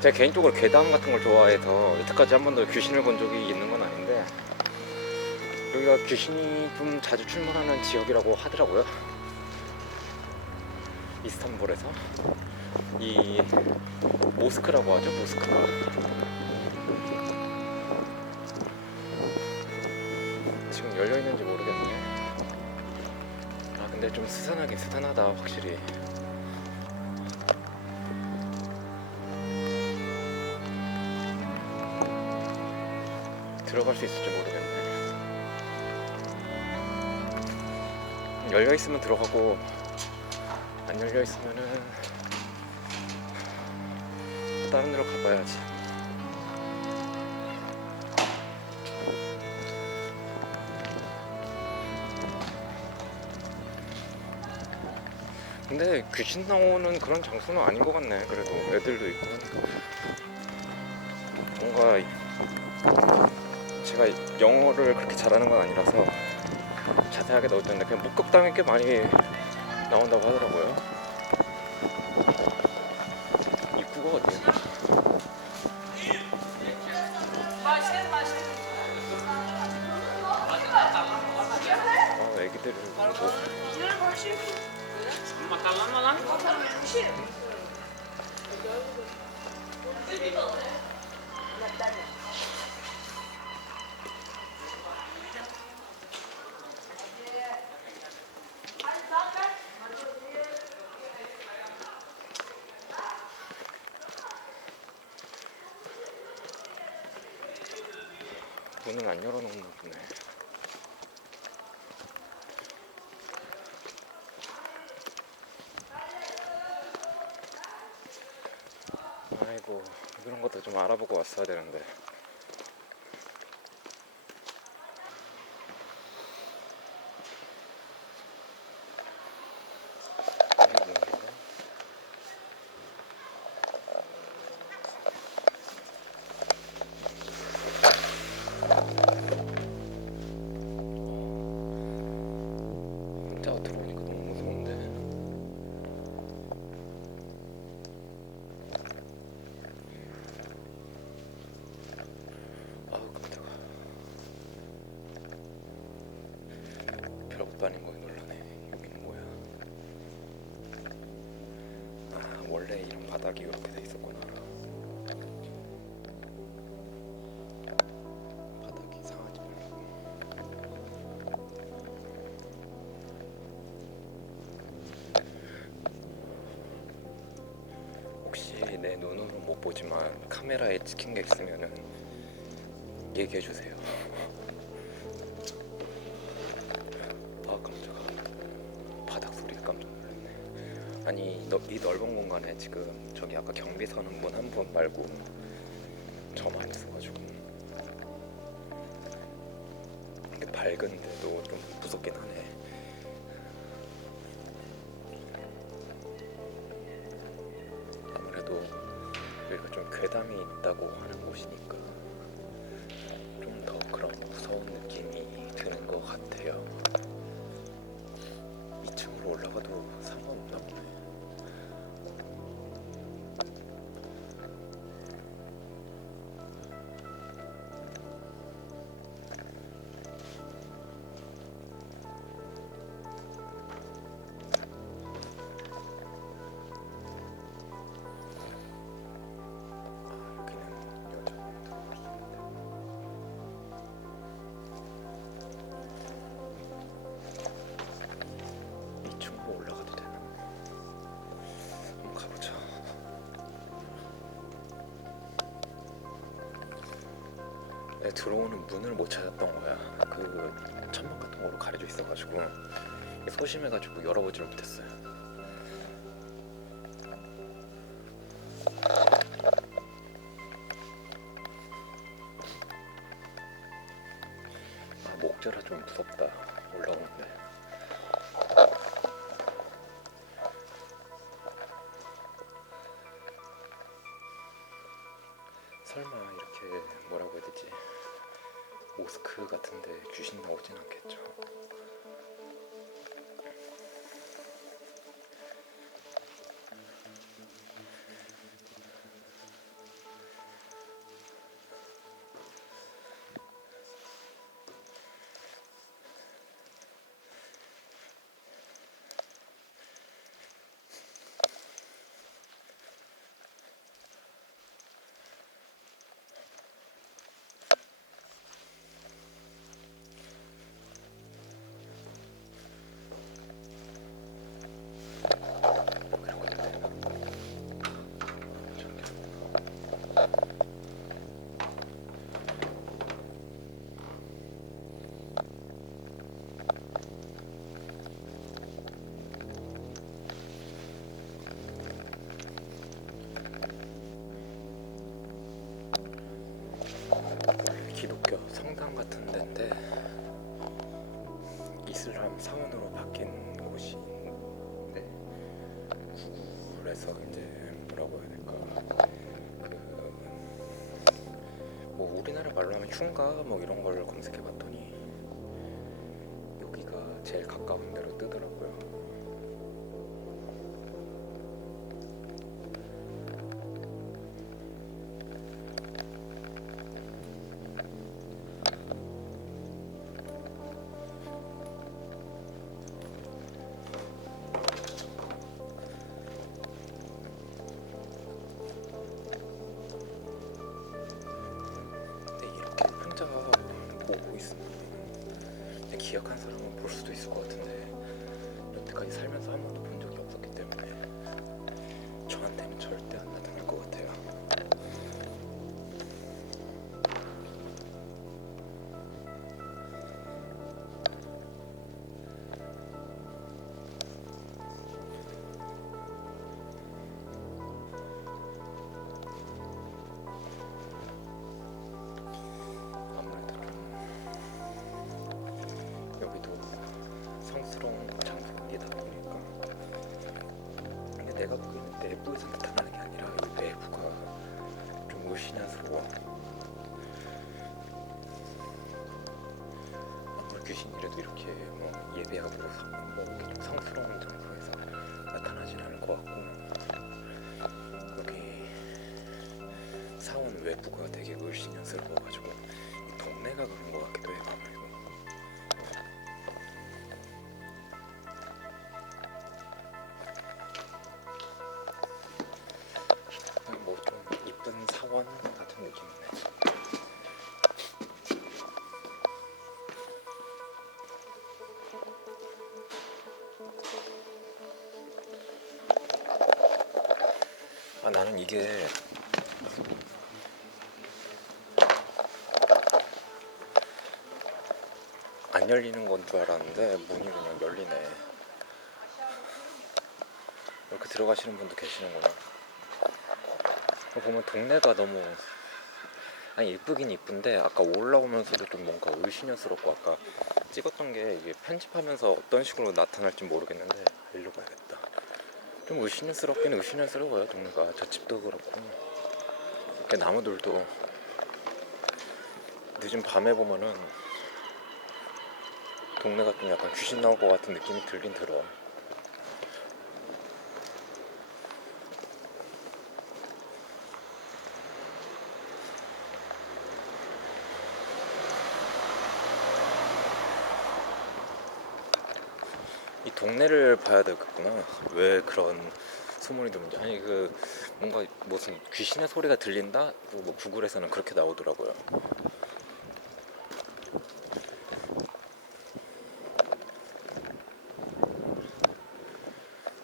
제가 개인적으로 괴담 같은 걸 좋아해서 여태까지 한 번도 귀신을 본 적이 있는 건 아닌데 여기가 귀신이 좀 자주 출몰하는 지역이라고 하더라고요. 이스탄불에서 이 모스크라고 하죠 모스크가 지금 열려 있는지 모르겠네. 아 근데 좀 스산하긴 스산하다 확실히. 들어갈 수 있을지 모르겠네. 열려 있으면 들어가고 안 열려 있으면은 다른 데로 가봐야지. 근데 귀신 나오는 그런 장소는 아닌 것 같네. 그래도 애들도 있고 뭔가 제가 영어를 그렇게 잘하는 건 아니라서 자세하게 넣을 텐데 그냥 목격담이 꽤 많이 나온다고 하더라고요. 입구가 어디야? 아, 애기들을 보고 문을 안 열어놓나 보네. 아이고 이런 것도 좀 알아보고 왔어야 되는데. 보지만 카메라에 찍힌 게 있으면은 얘기해 주세요. 아 깜짝아. 바닥 소리가 깜짝 놀랐네. 아니 너, 이 넓은 공간에 지금 저기 아까 경비 서는 분한 분 말고 저만 있어가지고 밝은데도 좀 무섭긴 좀 괴담이 있다고 하는 곳이니까 좀 더 그런 무서운 느낌이 드는 것 같아요. 2층으로 올라가도 상관없나 들어오는 문을 못 찾았던 거야. 그 천막 같은 거로 가려져 있어가지고 소심해가지고 열어보지를 못했어요. 아, 목재라 좀 무섭다. 모스크 같은데 귀신 나오진 않겠죠? 구글에서 이제 뭐라고 해야 될까? 그 뭐 우리나라 말로 하면 흉가 뭐 이런 걸 검색해봤더니 여기가 제일 가까운 데로 뜨더라고 이렇게 뭐 예배하고 성- 뭐 이렇게 좀 성스러운 장소에서 나타나진 않을 것 같고. 여기 사원 외부가 되게 을씨년스러워가지고 이 동네가 그런 것 나는 이게 안 열리는 건 줄 알았는데 문이 그냥 열리네. 이렇게 들어가시는 분도 계시는구나. 보면 동네가 너무 아니 이쁘긴 이쁜데 아까 올라오면서도 좀 뭔가 의심스럽고 아까 찍었던 게 이게 편집하면서 어떤 식으로 나타날지 모르겠는데 일로 가야겠다. 좀 의심스럽긴 의심스러워요 동네가. 저 집도 그렇고. 이렇게 나무들도. 늦은 밤에 보면은 동네가 좀 약간 귀신 나올 것 같은 느낌이 들긴 들어. 동네를 봐야 되겠구나. 왜 그런 소문이 드는지. 아니 그 뭔가 무슨 귀신의 소리가 들린다? 그뭐 구글에서는 그렇게 나오더라고요.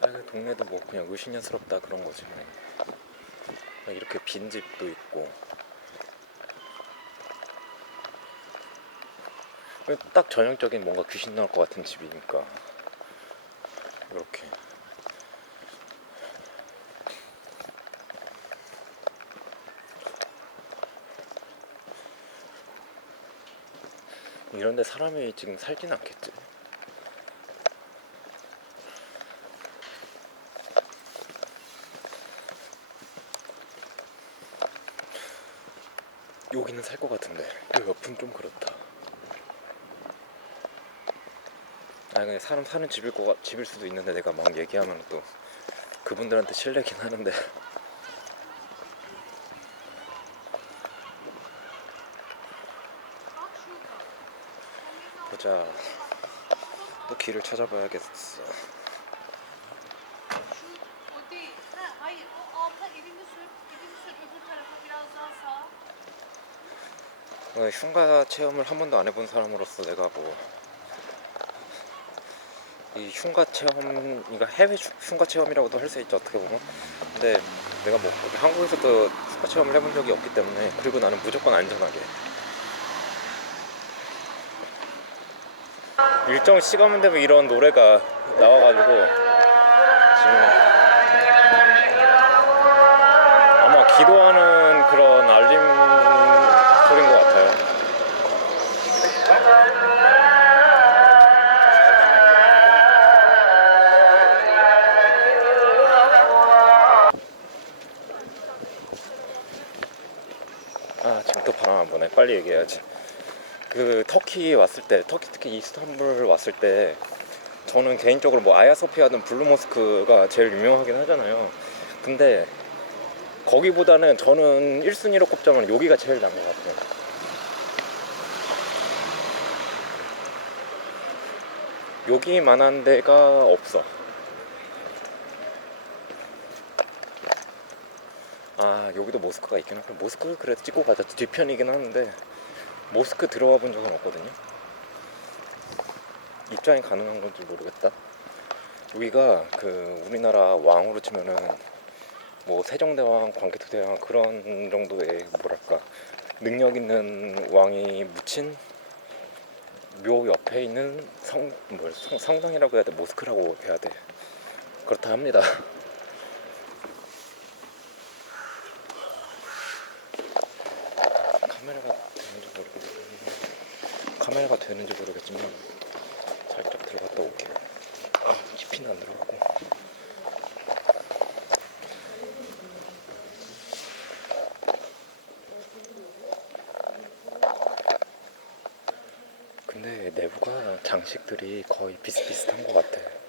아, 그 동네도 뭐 그냥 의심스럽다 그런 거지. 뭐. 아, 이렇게 빈 집도 있고. 딱 전형적인 뭔가 귀신 나올 것 같은 집이니까. 이렇게. 이런데 사람이 지금 살진 않겠지. 여기는 살 것 같은데 이 옆은 좀 그렇다. 아 근데 사람 사는 집일 거 같- 집일 수도 있는데 내가 막 얘기하면 또 그분들한테 실례긴 하는데. 보자. 또 길을 찾아봐야겠어. Sağa. 어, 흉가 체험을 한 번도 안 해본 사람으로서 내가 뭐 이 흉가 체험, 이거 해외 흉- 흉가 체험이라고도 할 수 있죠 어떻게 보면. 근데 내가 뭐 한국에서도 흉가 체험을 해본 적이 없기 때문에 그리고 나는 무조건 안전하게. 일정 시간 되면 이런 노래가 나와가지고 지금 아마 기도하 빨리 얘기해야지. 그 터키 왔을 때, 터키 특히 이스탄불 왔을 때 저는 개인적으로 뭐 아야소피아든 블루모스크가 제일 유명하긴 하잖아요. 근데 거기보다는 저는 1순위로 꼽자면 여기가 제일 나은 것 같아요. 여기만한 데가 없어. 아 여기도 모스크가 있긴 하고 모스크 그래도 찍고 가자 뒤편이긴 하는데 모스크 들어와 본 적은 없거든요. 입장이 가능한 건지 모르겠다. 여기가 그 우리나라 왕으로 치면은 뭐 세종대왕, 광개토대왕 그런 정도의 뭐랄까 능력 있는 왕이 묻힌 묘 옆에 있는 성, 뭘 성, 성당이라고 해야 돼 모스크라고 해야 돼 그렇다 합니다. 카메라가 되는지 카메라가 되는지 모르겠지만 살짝 들어갔다 올게요. 아, 깊이는 안 들어가고. 근데 내부가 장식들이 거의 비슷비슷한 것 같아.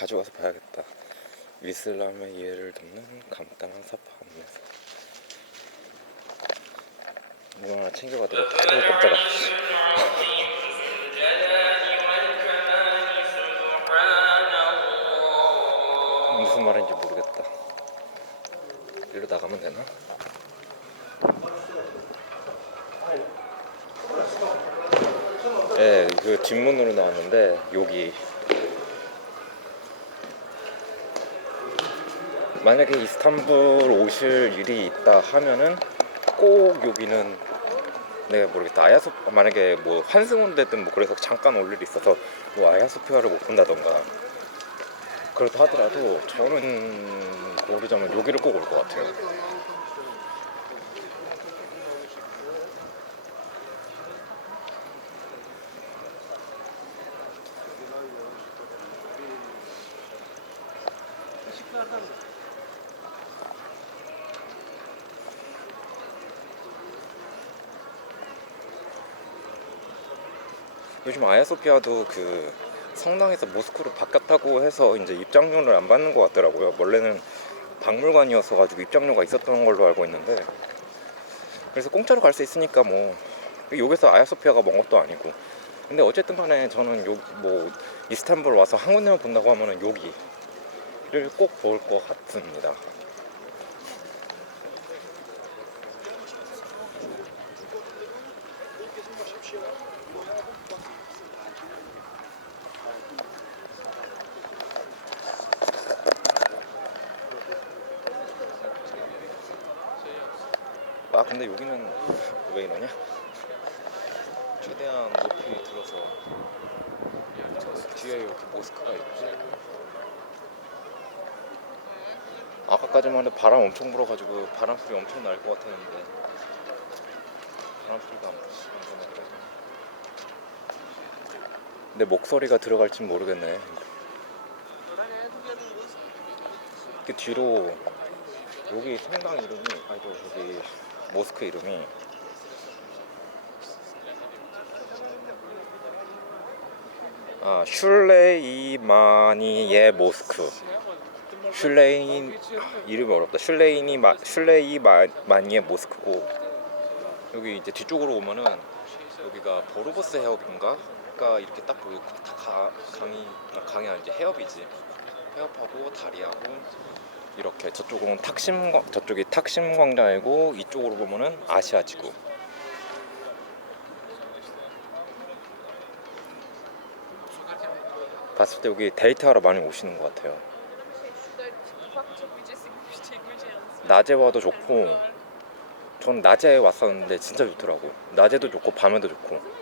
가져가서 봐야겠다. 이슬람의 이해를 돕는 간단한 사파 안내서. 이거 하나 챙겨가도록. 어, 깜짝아. 무슨 말인지 모르겠다. 일로 나가면 되나? 네, 그 뒷문으로 나왔는데 여기 만약에 이스탄불 오실 일이 있다 하면은 꼭 여기는 내가 모르겠다 아야소 만약에 뭐 환승온대든 뭐 그래서 잠깐 올 일이 있어서 뭐 아야소피아를 못 본다던가 그렇다 하더라도 저는 고르자면 여기를 꼭 올 것 같아요. 요즘 아야소피아도 그 성당에서 모스크로 바뀌었다고 해서 이제 입장료를 안 받는 것 같더라고요. 원래는 박물관이어서 가지고 입장료가 있었던 걸로 알고 있는데 그래서 공짜로 갈 수 있으니까 뭐 여기서 아야소피아가 먼 것도 아니고 근데 어쨌든 간에 저는 요 뭐 이스탄불 와서 한 군데만 본다고 하면은 여기를 꼭 볼 것 같습니다. 아 근데 여기는 왜 이러냐? 최대한 높이 들어서 뒤에 여기 모스크가 있고 아까까지만 해도 바람 엄청 불어가지고 바람 소리 엄청 날 것 같았는데 바람 소리가 안 그래도 내 목소리가 들어갈진 모르겠네. 그 뒤로 여기 성당 이름이 아이고 여기 모스크 이름이 아 슐레이마니예 모스크. 슐레인 이름이 어렵다. 슐레인이 마, 슐레이 마, 마니의 모스크고 여기 이제 뒤쪽으로 오면은 여기가 보르보스 해협인가가 이렇게 딱 보이고 다 가, 강이 아, 강이 아니지. 해협이지. 해협하고 다리하고 이렇게 저쪽은 탁심 광- 저쪽이 탁심 광장이고 이쪽으로 보면은 아시아 지구. 봤을 때 여기 데이트하러 많이 오시는 것 같아요. 낮에 와도 좋고 전 낮에 왔었는데 진짜 좋더라고. 낮에도 좋고 밤에도 좋고.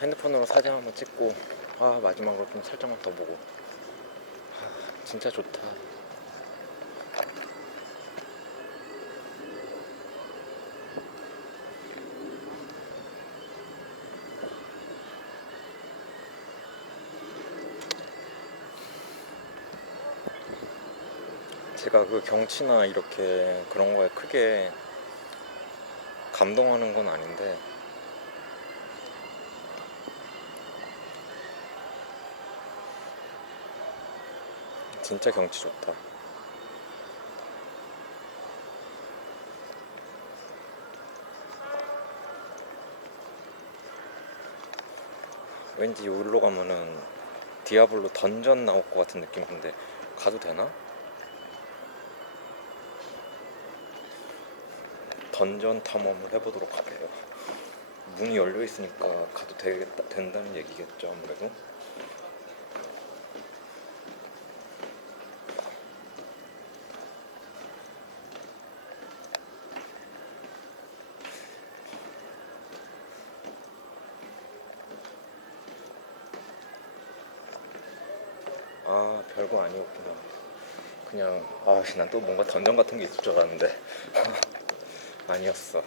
핸드폰으로 사진 한번 찍고 아 마지막으로 좀 살짝만 더 보고 아, 진짜 좋다. 제가 그 경치나 이렇게 그런 거에 크게 감동하는 건 아닌데 진짜 경치 좋다. 왠지 여기로 가면은 디아블로 던전 나올 것 같은 느낌인데 가도 되나? 던전 탐험을 해보도록 할게요. 문이 열려 있으니까 가도 되겠다 된다는 얘기겠죠 아무래도. 아 별거 아니었구나. 그냥 아난 또 뭔가 던전 같은 게 있을 줄 알았는데 아니었어.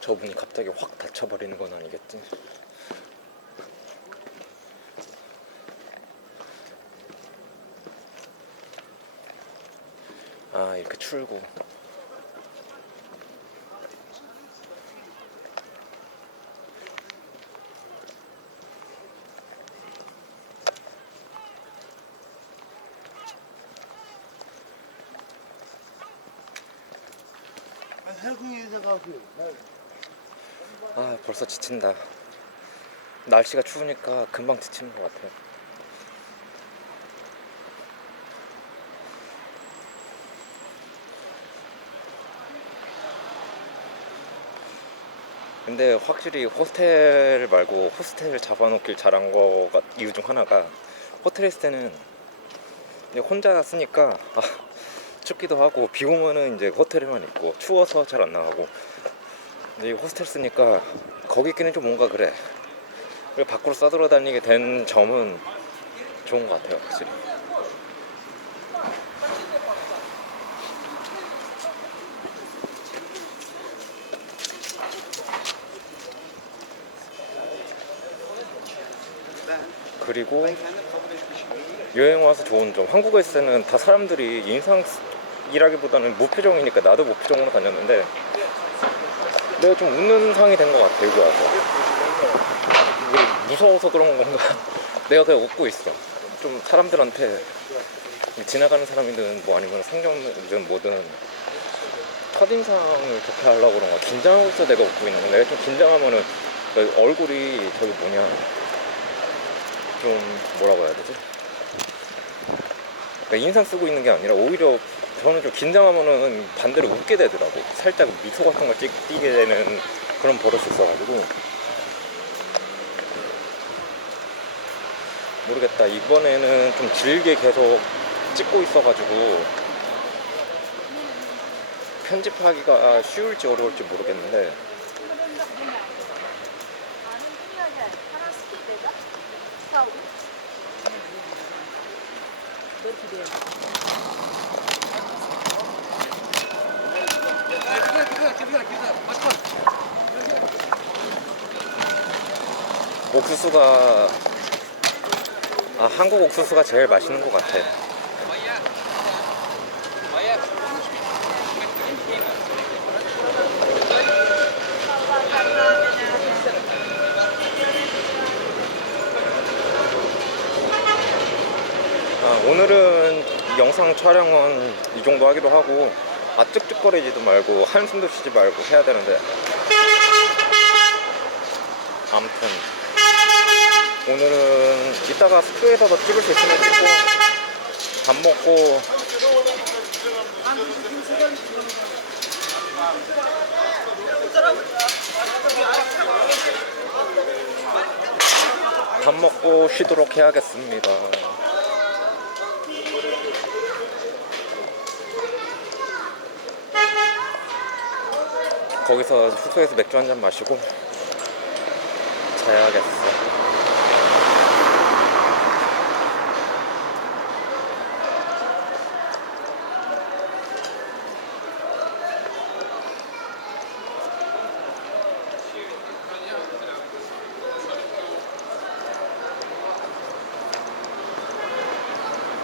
저분이 갑자기 확 다쳐버리는 건 아니겠지? 아 이렇게 출 고아 벌써 지친다. 날씨가 추우니까 금방 지치는 것 같아. 근데 확실히 호스텔 말고 호스텔을 잡아놓길 잘한 거가 이유 중 하나가 호텔에 있을 때는 혼자 쓰니까 아, 춥기도 하고 비 오면은 이제 호텔에만 있고 추워서 잘 안 나가고. 근데 이 호스텔 쓰니까 거기 있기는 좀 뭔가 그래. 그리고 밖으로 싸돌아다니게 된 점은 좋은 것 같아요 확실히. 그리고 여행 와서 좋은 점. 한국에 있을 때는 다 사람들이 인상 이라기보다는 무표정이니까 나도 무표정으로 다녔는데 내가 좀 웃는 상이 된 것 같아 여기 와서. 이게 무서워서 그런 건가? 내가 그냥 웃고 있어. 좀 사람들한테 지나가는 사람이든 뭐 아니면 상점이든 뭐든 첫인상을 좋게 하려고 그런 거야. 긴장하고 있어 내가 웃고 있는 내가 좀 긴장하면은 그 얼굴이 저기 뭐냐? 좀 뭐라고 해야 되지? 그러니까 인상 쓰고 있는 게 아니라 오히려 저는 좀 긴장하면은 반대로 웃게 되더라고. 살짝 미소 같은 걸 띄- 띄게 되는 그런 버릇이 있어가지고 모르겠다. 이번에는 좀 길게 계속 찍고 있어가지고 편집하기가 쉬울지 어려울지 모르겠는데 옥수수가 아 한국 옥수수가 제일 맛있는 것 같아. 아, 오늘은 영상 촬영은 이 정도 하기도 하고 아 쯧쯧거리지도 말고 한숨도 쉬지 말고 해야 되는데 아무튼 오늘은 이따가 숙소에서 더 찍을 수 있으면 찍고 밥 먹고 밥 먹고 쉬도록 해야겠습니다. 거기서 숙소에서 맥주 한 잔 마시고 자야겠어.